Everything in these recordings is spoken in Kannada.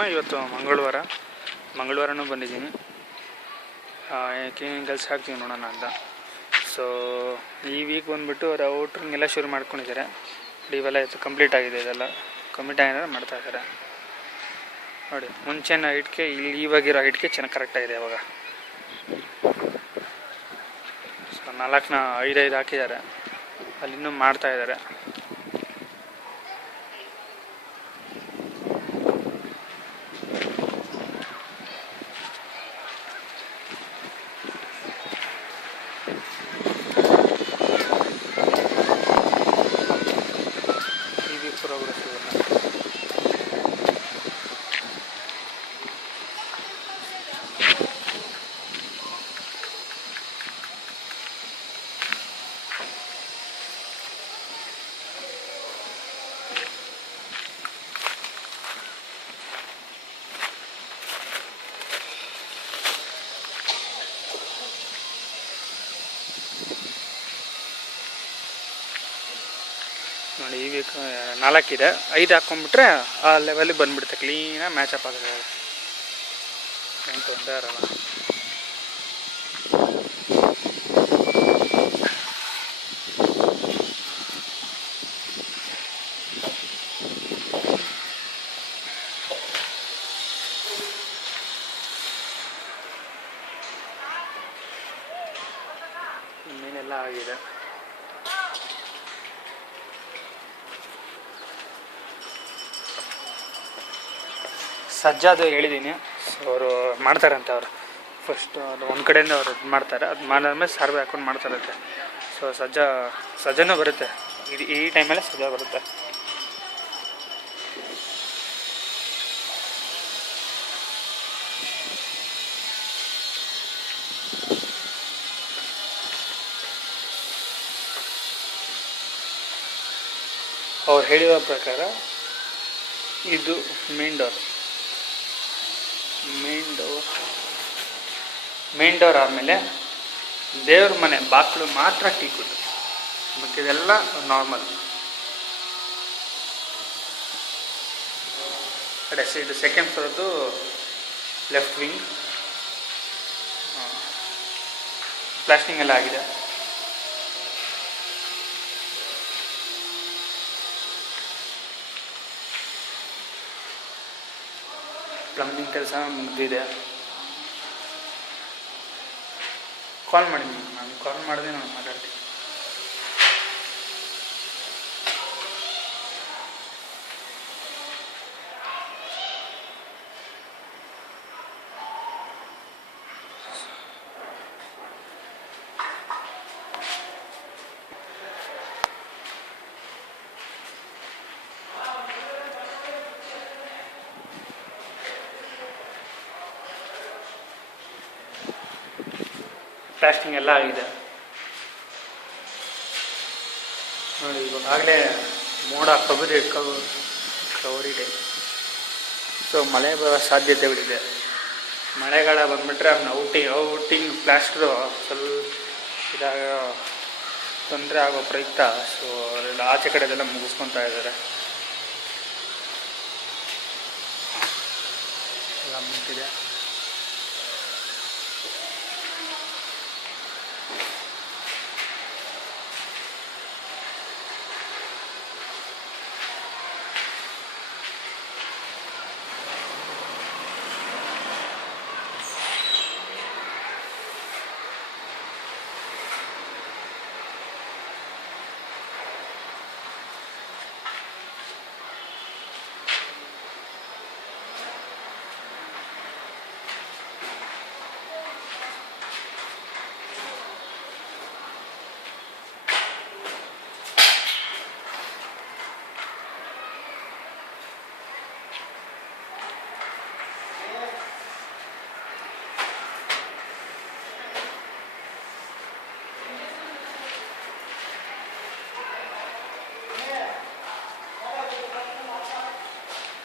ಶುಕ್ರವಾರಮ್ಮ, ಇವತ್ತು ಮಂಗಳವಾರನೂ ಬಂದಿದ್ದೀನಿ. ಏನೇನು ಕೆಲಸ ಆಗ್ತೀವಿ ನೋಡೋಣ ಅಂತ. ಸೊ ಈ ವೀಕ್ ಬಂದುಬಿಟ್ಟು ಅವ್ರು ಔಟ್ರಿಂಗೆಲ್ಲ ಶುರು ಮಾಡ್ಕೊಂಡಿದ್ದಾರೆ. ಇವೆಲ್ಲ ಕಂಪ್ಲೀಟ್ ಆಗಿದೆ, ಇದೆಲ್ಲ ಕಂಪ್ಲೀಟ್ ಆಗಿದ್ರೆ ಮಾಡ್ತಾಯಿದ್ದಾರೆ ನೋಡಿ. ಮುಂಚೆನ ಹೈಟ್ಗೆ ಇವಾಗಿರೋ ಹೈಟ್ಗೆ ಚೆನ್ನಾಗಿ ಕರೆಕ್ಟಾಗಿದೆ. ಇವಾಗ ಸೊ 4ನ 5 ಹಾಕಿದ್ದಾರೆ, ಅಲ್ಲಿನ್ನೂ ಮಾಡ್ತಾಯಿದ್ದಾರೆ. ಪ್ರೋಗ್ರೆಸ್ ನೋಡಿ. ಈ ವೀಕ್ 4 ಇದೆ, 5 ಹಾಕ್ಕೊಂಡ್ಬಿಟ್ರೆ ಆ ಲೆವೆಲಿಗೆ ಬಂದುಬಿಡುತ್ತೆ, ಕ್ಲೀನಾಗಿ ಮ್ಯಾಚಪ್ ಆಗುತ್ತೆ. ಏನು ತೊಂದರೆ ಇರಲ್ಲ. ಇನ್ನೇನೆಲ್ಲ ಆಗಿದೆ. ಸಜ್ಜಾದು ಹೇಳಿದ್ದೀನಿ. ಸೊ ಅವರು ಮಾಡ್ತಾರಂತೆ. ಅವರು ಫಸ್ಟ್ ಅದು ಒಂದು ಕಡೆಯಿಂದ ಅವ್ರು ಇದು ಮಾಡ್ತಾರೆ, ಅದು ಮಾಡಾದ್ಮೇಲೆ ಸಾರ್ವೆ ಹಾಕೊಂಡು ಮಾಡ್ತಾರಂತೆ. ಸೊ ಸಜ್ಜನೂ ಬರುತ್ತೆ, ಈ ಟೈಮಲ್ಲೇ ಸಜ್ಜಾ ಬರುತ್ತೆ. ಅವ್ರು ಹೇಳಿರೋ ಪ್ರಕಾರ ಇದು ಮೇನ್ ಡೋರ್ ಆದಮೇಲೆ ದೇವ್ರ ಮನೆ ಬಾಗಿಲು ಮಾತ್ರ ಟೀಕುದು, ಮಿಕ್ಕಿದೆಲ್ಲ ನಾರ್ಮಲ್. ಇದು ಸೆಕೆಂಡ್ ಫ್ಲೋರ್ದು ಲೆಫ್ಟ್ ವಿಂಗ್. ಪ್ಲಾಸ್ಟಿಂಗ್ ಎಲ್ಲ ಆಗಿದೆ. ಪ್ಲಂಬಿಂಗ್ ಕೆಲಸ ಮುಗಿದಿದೆ. ಕಾಲ್ ಮಾಡಿದ್ದೀನಿ, ನಾನು ಕಾಲ್ ಮಾಡಿದೆ, ನಾನು ಮಾತಾಡ್ತೀನಿ. ಪ್ಲಾಸ್ಟಿಂಗ್ ಎಲ್ಲ ಆಗಿದೆ ನೋಡಿ. ಇವಾಗಲೇ ಮೋಡ ಕವರಿದೆ. ಸೊ ಮಳೆ ಬರೋ ಸಾಧ್ಯತೆಗಳಿದೆ. ಮಳೆಗಾಲ ಬಂದುಬಿಟ್ರೆ ಅದನ್ನ ಔಟಿಂಗ್ ಪ್ಲಾಸ್ಟ್ರು ಸ್ವಲ್ಪ ತೊಂದರೆ ಆಗೋ ಪ್ರಯುಕ್ತ ಸೊ ಅವರೆಲ್ಲ ಆಚೆ ಕಡೆದೆಲ್ಲ ಮುಗಿಸ್ಕೊತಾ ಇದ್ದಾರೆ. ಎಲ್ಲ ಮುಗಿದಿದೆ.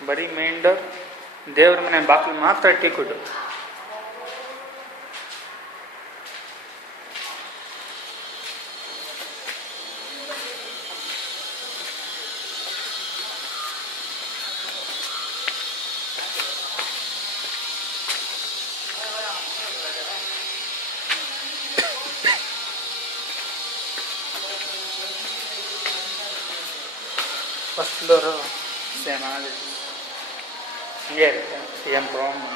ಬರೀ ಮೇನ್ ಡೋರ್, ದೇವ್ರ ಮನೆ ಬಾಗಿಲು ಮಾತ್ರ ಟೀಕುಡು. ಡೋರು ಸೇಮ್ ಆಗಿದೆ, ಹಂಗೆ ಇರುತ್ತೆ, ಏನು ಪ್ರಾಬ್ಲಮ್.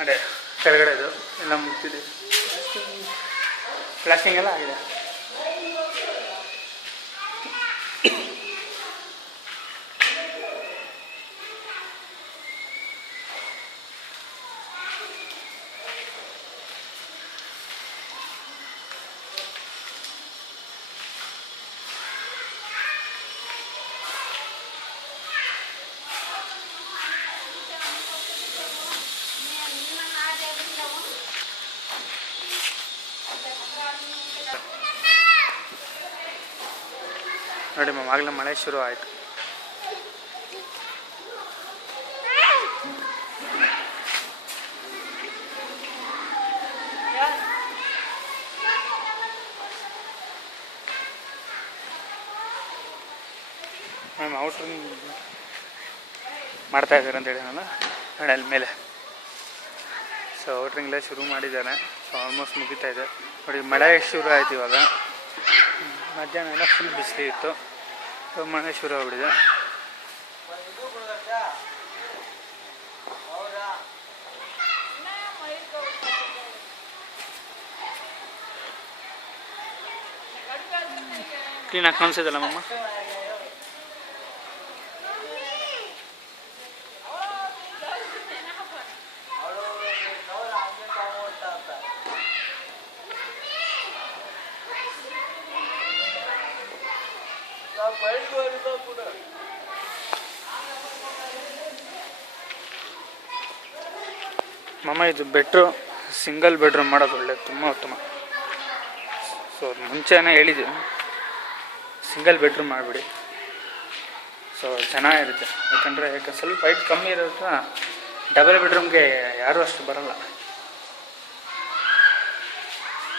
ಅದೇ ಕೆಳಗಡೆದು ಎಲ್ಲ ಮುಗ್ತಿದೆ, ಪ್ಲಾಸ್ಟಿಂಗ್ ಎಲ್ಲ ಆಗಿದೆ. ನೋಡಿ ಮ್ಯಾಮ್, ಆಗಲೇ ಮಳೆ ಶುರು ಆಯಿತು. ಮ್ಯಾಮ್ ಔಟ್ರ್ ಮಾಡ್ತಾ ಇದ್ದಾರೆ ಅಂತ ಹೇಳಿದ್ನಲ್ಲ, ನೋಡಿ ಅಲ್ಲಿ ಮೇಲೆ. ಸೊ ಔಟ್ರಿಂಗ್ಲೇ ಶುರು ಮಾಡಿದ್ದಾರೆ. ಸೊ ಆಲ್ಮೋಸ್ಟ್ ಮುಗಿತಾ ಇದೆ. ನೋಡಿ ಮಳೆ ಶುರು ಆಯಿತು ಇವಾಗ. ಮಧ್ಯಾಹ್ನ ಎಲ್ಲ ಫುಲ್ ಬಿಸಿಲು ಇತ್ತು, ಸೊ ಮಳೆ ಶುರು ಆಗ್ಬಿಟ್ಟಿದೆ. ಕ್ಲೀನಾಗಿ ಕಾಣಿಸಿದಲ್ಲ ಮಮ್ಮ? ಮಮ್ಮ ಇದು ಸಿಂಗಲ್ ಬೆಡ್ರೂಮ್ ಮಾಡೋದು ಒಳ್ಳೆಯದು, ತುಂಬ ಉತ್ತಮ. ಸೊ ಮುಂಚೆನೇ ಹೇಳಿದ್ವಿ, ಸಿಂಗಲ್ ಬೆಡ್ರೂಮ್ ಮಾಡಿಬಿಡಿ. ಸೊ ಚೆನ್ನಾಗಿರುತ್ತೆ. ಯಾಕಂದರೆ ಸ್ವಲ್ಪ ಹೈಟ್ ಕಮ್ಮಿ ಇರುತ್ತೆ, ಡಬಲ್ ಬೆಡ್ರೂಮ್ಗೆ ಯಾರೂ ಅಷ್ಟು ಬರಲ್ಲ.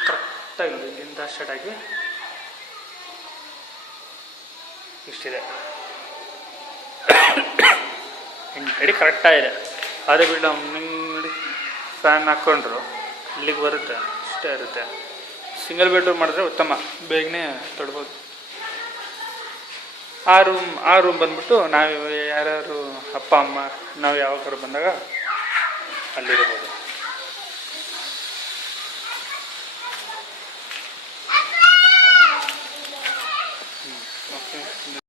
ಕರೆಕ್ಟಾಗಿ ಇಲ್ಲಿಂದ ಸ್ಟಾರ್ಟ್ ಆಗಿ ಇಷ್ಟಿದೆ, ಹಿಂಗೆ ಕರೆಕ್ಟಾಗಿದೆ. ಅದೇ ಬಿಟ್ಟು ನೋಡಿ ಫ್ಯಾನ್ ಹಾಕ್ಕೊಂಡ್ರು ಇಲ್ಲಿಗೆ ಬರುತ್ತೆ, ಇಷ್ಟೇ ಇರುತ್ತೆ. ಸಿಂಗಲ್ ಬೆಡ್ರೂಮ್ ಮಾಡಿದ್ರೆ ಉತ್ತಮ, ಬೇಗನೆ ತೊಡ್ಬೋದು. ಆ ರೂಮ್ ಬಂದ್ಬಿಟ್ಟು ನಾವು ಯಾರ್ಯಾರು ಅಪ್ಪ ಅಮ್ಮ ನಾವು ಯಾವಾಗಾದ್ರು ಬಂದಾಗ ಅಲ್ಲಿರ್ಬೋದು.